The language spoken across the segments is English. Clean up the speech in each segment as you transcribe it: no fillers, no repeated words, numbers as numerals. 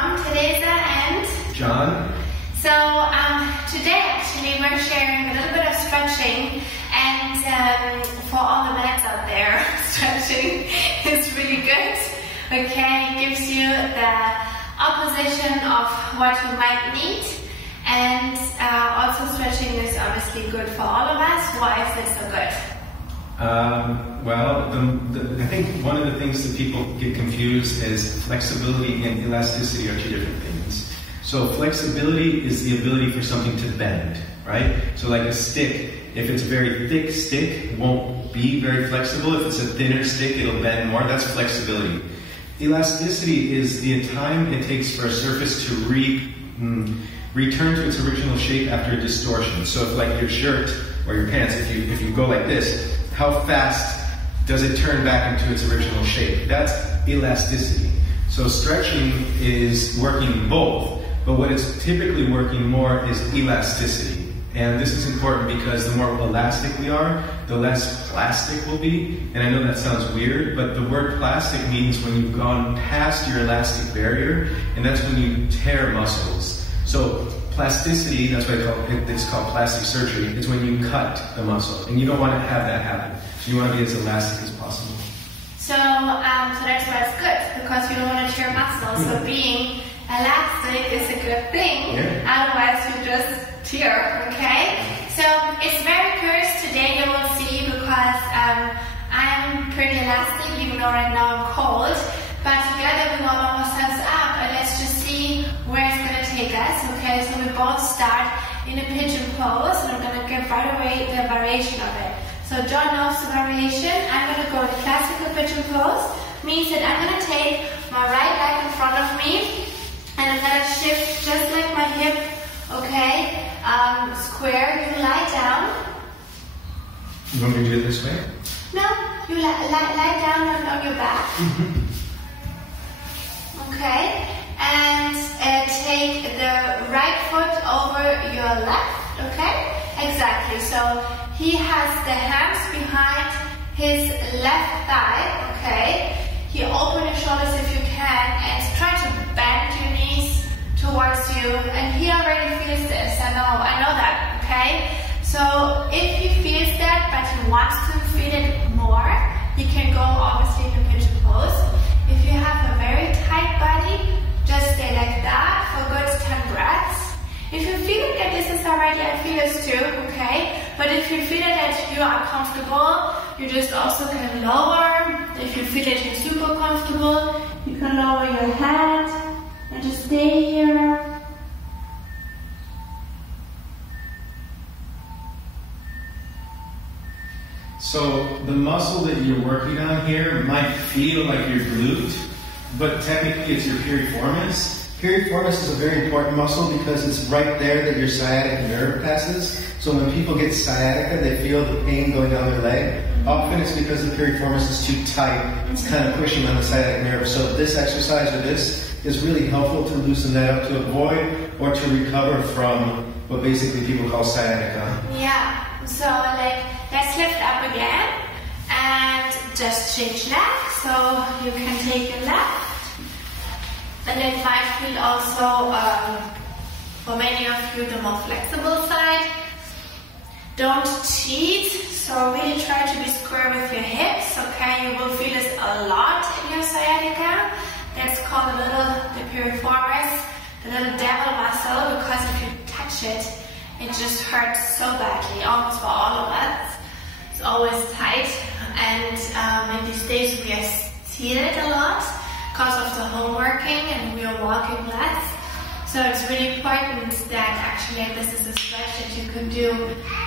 Tom, Teresa, and John. So today actually we're sharing a little bit of stretching, and for all the mats out there, stretching is really good. Okay, it gives you the opposition of what you might need, and also stretching is obviously good for all of us. Why is it so good? Well, I think one of the things that people get confused is flexibility and elasticity are two different things. So flexibility is the ability for something to bend, right? So like a stick, if it's a very thick stick, it won't be very flexible. If it's a thinner stick, it'll bend more. That's flexibility. Elasticity is the time it takes for a surface to return to its original shape after a distortion. So if like your shirt or your pants, if you go like this, how fast does it turn back into its original shape? That's elasticity. So stretching is working both, but what it's typically working more is elasticity. And this is important because the more elastic we are, the less plastic we'll be. And I know that sounds weird, but the word plastic means when you've gone past your elastic barrier, and that's when you tear muscles. So plasticity, that's why it's called plastic surgery, is when you cut the muscle. And you don't want to have that happen. So you want to be as elastic as possible. So that's why it's good, because you don't want to tear muscles. So being elastic is a good thing. Yeah. Otherwise you just tear, okay? So it's very curious today, you will see, because I'm pretty elastic, even though right now I'm cold. But together we warm ourselves up, and let's just see where it's going to take us, okay? So we both start in a pigeon pose, and I'm going to give right away the variation of it. So John knows the variation. I'm going to go to classical pigeon pose. Means that I'm going to take my right leg in front of me, and I'm going to shift just like my hip, okay? Square, you lie down. You want me to do it this way? No, you lie down on your back. Okay, and take the right foot over your left, okay? Exactly, so he has the hands behind his left thigh, okay? You open your shoulders if you can, and try to bend your knees towards you, and he already feels this, I know that, okay? So if he feels that, but he wants to feel it more, he can go obviously in a pigeon pose. If you have a very tight body, just stay like that for good 10 breaths. If you feel that this is already, I feel this too, okay? But if you feel that you are comfortable, you just also can lower. If you feel that you're super comfortable, you can lower your head and just stay here. So the muscle that you're working on here might feel like your glute, but technically it's your piriformis. Piriformis is a very important muscle because it's right there that your sciatic nerve passes. So when people get sciatica, they feel the pain going down their leg. Often it's because the piriformis is too tight. It's kind of pushing on the sciatic nerve. So this exercise or this is really helpful to loosen that up, to avoid or to recover from what basically people call sciatica. Yeah, so like let's lift up again and just change legs. So you can take a left. And it might feel also, for many of you, the more flexible side. Don't cheat, so really try to be square with your hips, okay? You will feel this a lot in your sciatica. That's called the piriformis, the little devil muscle, because if you touch it, it just hurts so badly, almost for all of us. It's always tight, and in these days we see it a lot because of the home working and we are walking less. So it's really important that actually this is a stretch that you can do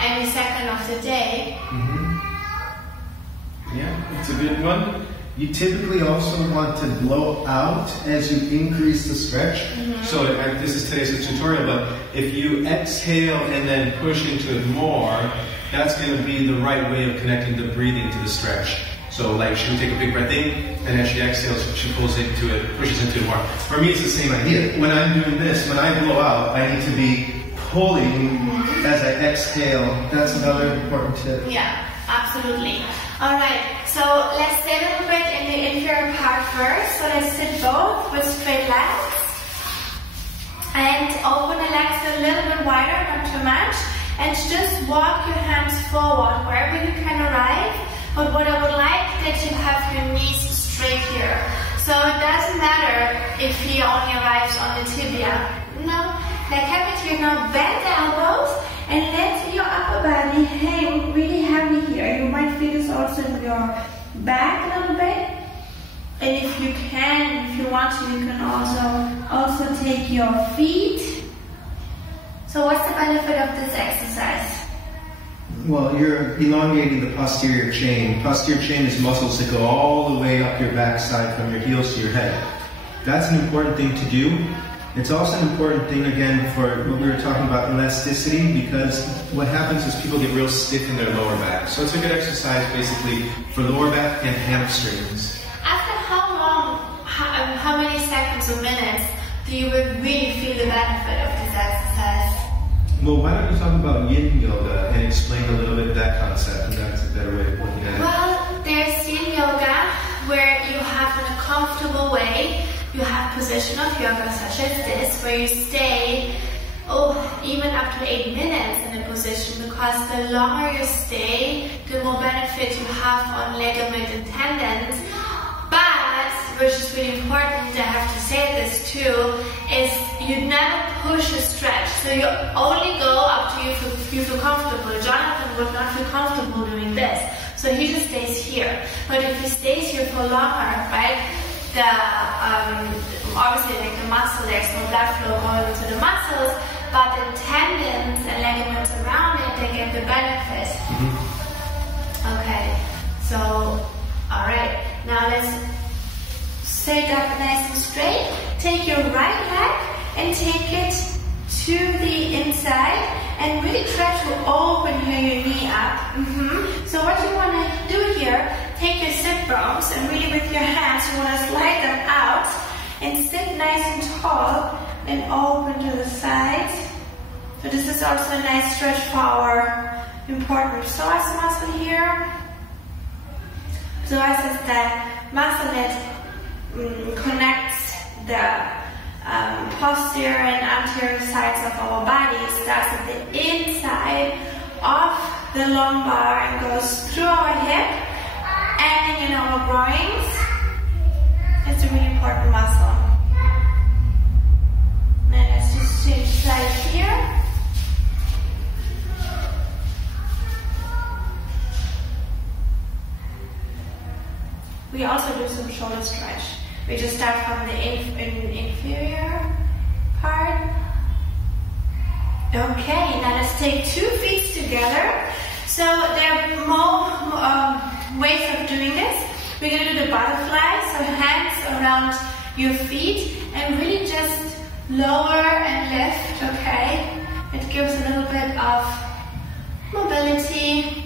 any second of the day. Yeah, it's a good one. You typically also want to blow out as you increase the stretch. So this is today's tutorial, but if you exhale and then push into it more, that's going to be the right way of connecting the breathing to the stretch. So like she would take a big breath in, and as she exhales, she pulls into it, pushes into it more. For me, it's the same idea. When I'm doing this, when I blow out, I need to be pulling as I exhale. That's another important tip. Yeah, absolutely. All right, so let's stay a little bit in the inferior part first. So let's sit both with straight legs. And open the legs a little bit wider, not too much. And just walk your hands forward wherever you can arrive. But what I would like that you have your knees straight here. So it doesn't matter if he only arrives on the tibia. No, like have it here now. Bend the elbows and let your upper body hang really heavy here. You might feel this also in your back a little bit. And if you can, if you want to, you can also take your feet. So what's the benefit of this exercise? Well, you're elongating the posterior chain. Posterior chain is muscles that go all the way up your backside from your heels to your head. That's an important thing to do. It's also an important thing, again, for what we were talking about, elasticity, because what happens is people get real stiff in their lower back. So it's a good exercise, basically, for lower back and hamstrings. After how long, how many seconds or minutes do you really feel the benefit of this exercise? Well, why don't you talk about yin yoga and explain a little bit of that concept, and that's a better way of looking at it. Well, there's yin yoga where you have in a comfortable way, you have position of yoga such as this, where you stay even up to 8 minutes in a position, because the longer you stay, the more benefit you have on ligament and tendons. But, which is really important, I have to say this too, is you never push a stretch. So you only go up to you feel comfortable. Jonathan would not feel comfortable doing this. So he just stays here. But if he stays here for longer, right, obviously like the muscle, there's no blood flow going into the muscles, but the tendons and ligaments around it, they get the benefit. Okay, so, alright, now let's sit up nice and straight. Take your right leg and take it to the inside and really try to open your knee up. So what you want to do here, take your sit bones and really with your hands you want to slide them out and sit nice and tall and open to the sides. So this is also a nice stretch for our important psoas muscle here. Psoas is the muscle that connects the posterior and anterior sides of our body. It starts at the inside of the lumbar and goes through our hip, ending in our groins. It's a really important muscle. Now let's just change side here. We also do some shoulder stretch. We just start from the inferior part. Okay, now let's take 2 feet together. So there are more ways of doing this. We're going to do the butterfly, so hands around your feet and really just lower and lift, okay? It gives a little bit of mobility.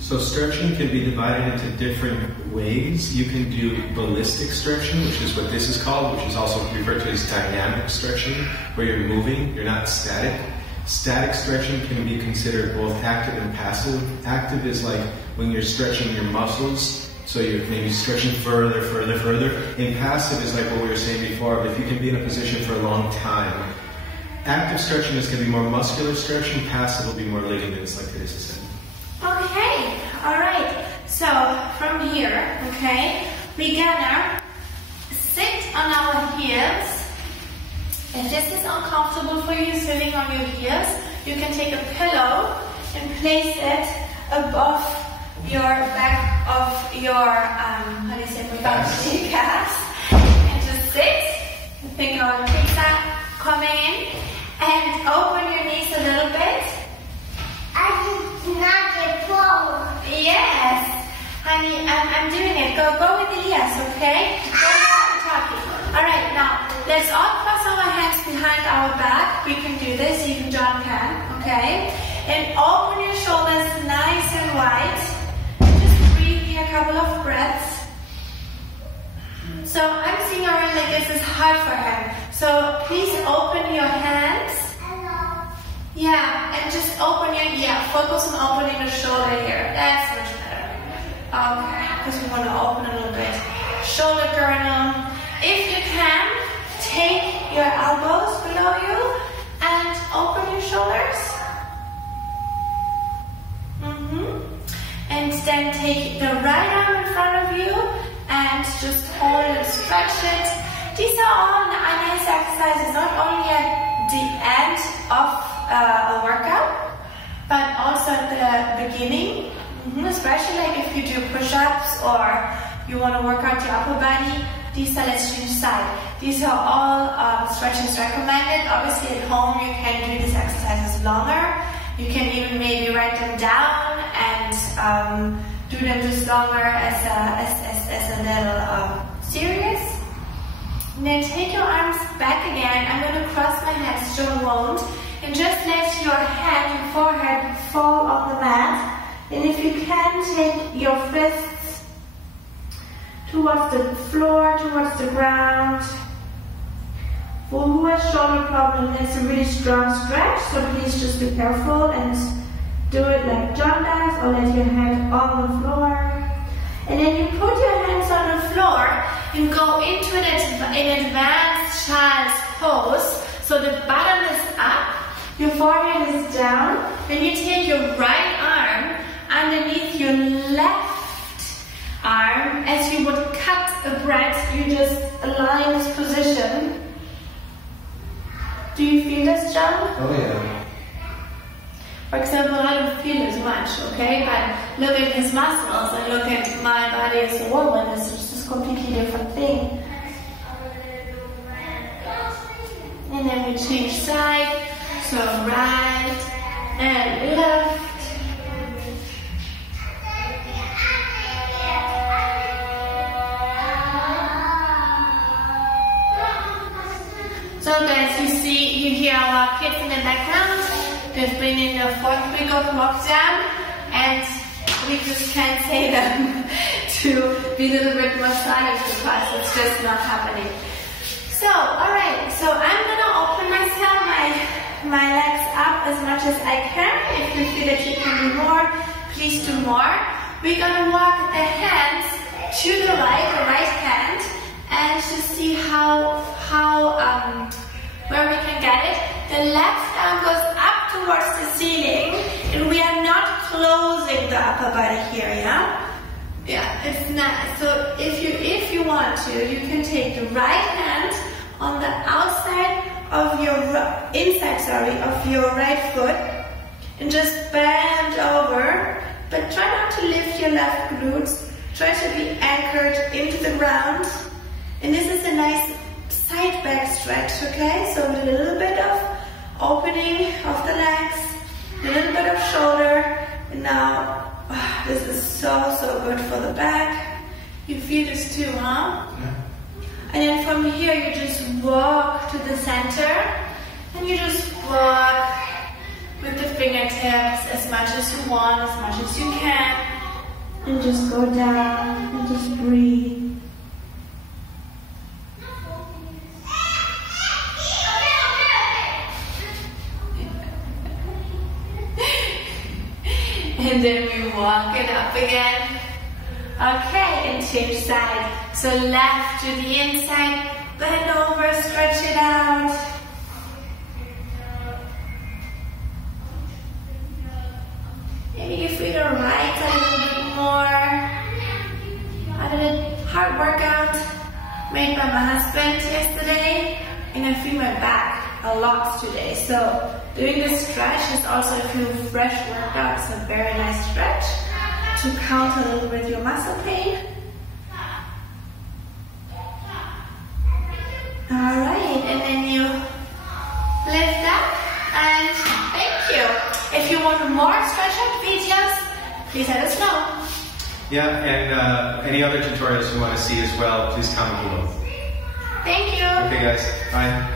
So stretching can be divided into different ways. You can do ballistic stretching, which is what this is called, which is also referred to as dynamic stretching, where you're moving, you're not static. Static stretching can be considered both active and passive. Active is like when you're stretching your muscles, so you're maybe stretching further. And passive is like what we were saying before, but if you can be in a position for a long time. Active stretching is going to be more muscular stretching, passive will be more ligaments, like Teresa said. Okay, alright, so from here, okay, we're gonna sit on our heels. If this is uncomfortable for you, sitting on your heels, you can take a pillow and place it above your back of your, how do you say, calves, and just sit, finger on the pizza, coming in, and open your knees a little bit. Yes, honey, I'm doing it. Go with Elias, okay? Go talking. Alright, now, let's all cross our hands behind our back. We can do this, even John can, okay? And open your shoulders nice and wide. Just breathe here a couple of breaths. So I'm seeing already like this is hard for him. So please open your hands. Yeah, and just open your, focus on opening the shoulder here. That's much better. Okay, because we want to open a little bit. Shoulder girdle. If you can, take your elbows below you and open your shoulders. And then take the right arm in front of you and just hold and stretch it. These are all nice exercises, not only at the end of a workout, but also at the beginning, especially like if you do push-ups or you want to work out your upper body. These are, let's change side. These are all stretches recommended. Obviously at home you can do these exercises longer. You can even maybe write them down and do them just longer as a little series. And then take your arms back again. I'm going to cross my hands, Joan won't. And just let your head, your forehead fall on the mat. And if you can, take your fists towards the floor, towards the ground. For who has shoulder problem, that's a really strong stretch, so please just be careful and do it like John does, or let your head on the floor. And then you put your hands on the floor and go into an advanced child's pose. So the bottom is up, your forehead is down, then you take your right arm underneath your left arm. As you would cut a bread, you just align this position. Do you feel this, John? Oh yeah. For example, I don't feel as much, okay? But look at his muscles and look at my body as a woman. It's just a completely different thing. And then we change side. So right and left. So guys, you hear our kids in the background. They've been in the 4th week of lockdown, and we just can't say them to be a little bit more silent because it's just not happening. So, alright, so I'm gonna open my legs up as much as I can. If you feel that you can do more, please do more. We're gonna walk the hands to the right hand, and just see where we can get it. The left arm goes up towards the ceiling, and we are not closing the upper body here, yeah? Yeah, it's nice. So if you want to, you can take the right hand on the outside of your of your right foot and just bend over, but try not to lift your left glutes. Try to be anchored into the ground. And this is a nice side back stretch, okay? So a little bit of opening of the legs, a little bit of shoulder, and now this is so good for the back. You feel this too, huh? Yeah. And then from here you just walk to the center, and you just walk with the fingertips as much as you want, as much as you can, and just go down and just breathe. And then we walk it up again. Okay, and change side. So left to the inside, bend over, stretch it out. Maybe you feel the right a little bit more. I did a hard workout made by my husband yesterday, and I feel my back a lot today. So doing this stretch is also, if you fresh workout, it's a very nice stretch to counter a little bit your muscle pain. Alright, and then you lift up, and thank you. If you want more stretch up videos, please let us know. Yeah, and any other tutorials you want to see as well, please comment below. Thank you. Okay guys, bye.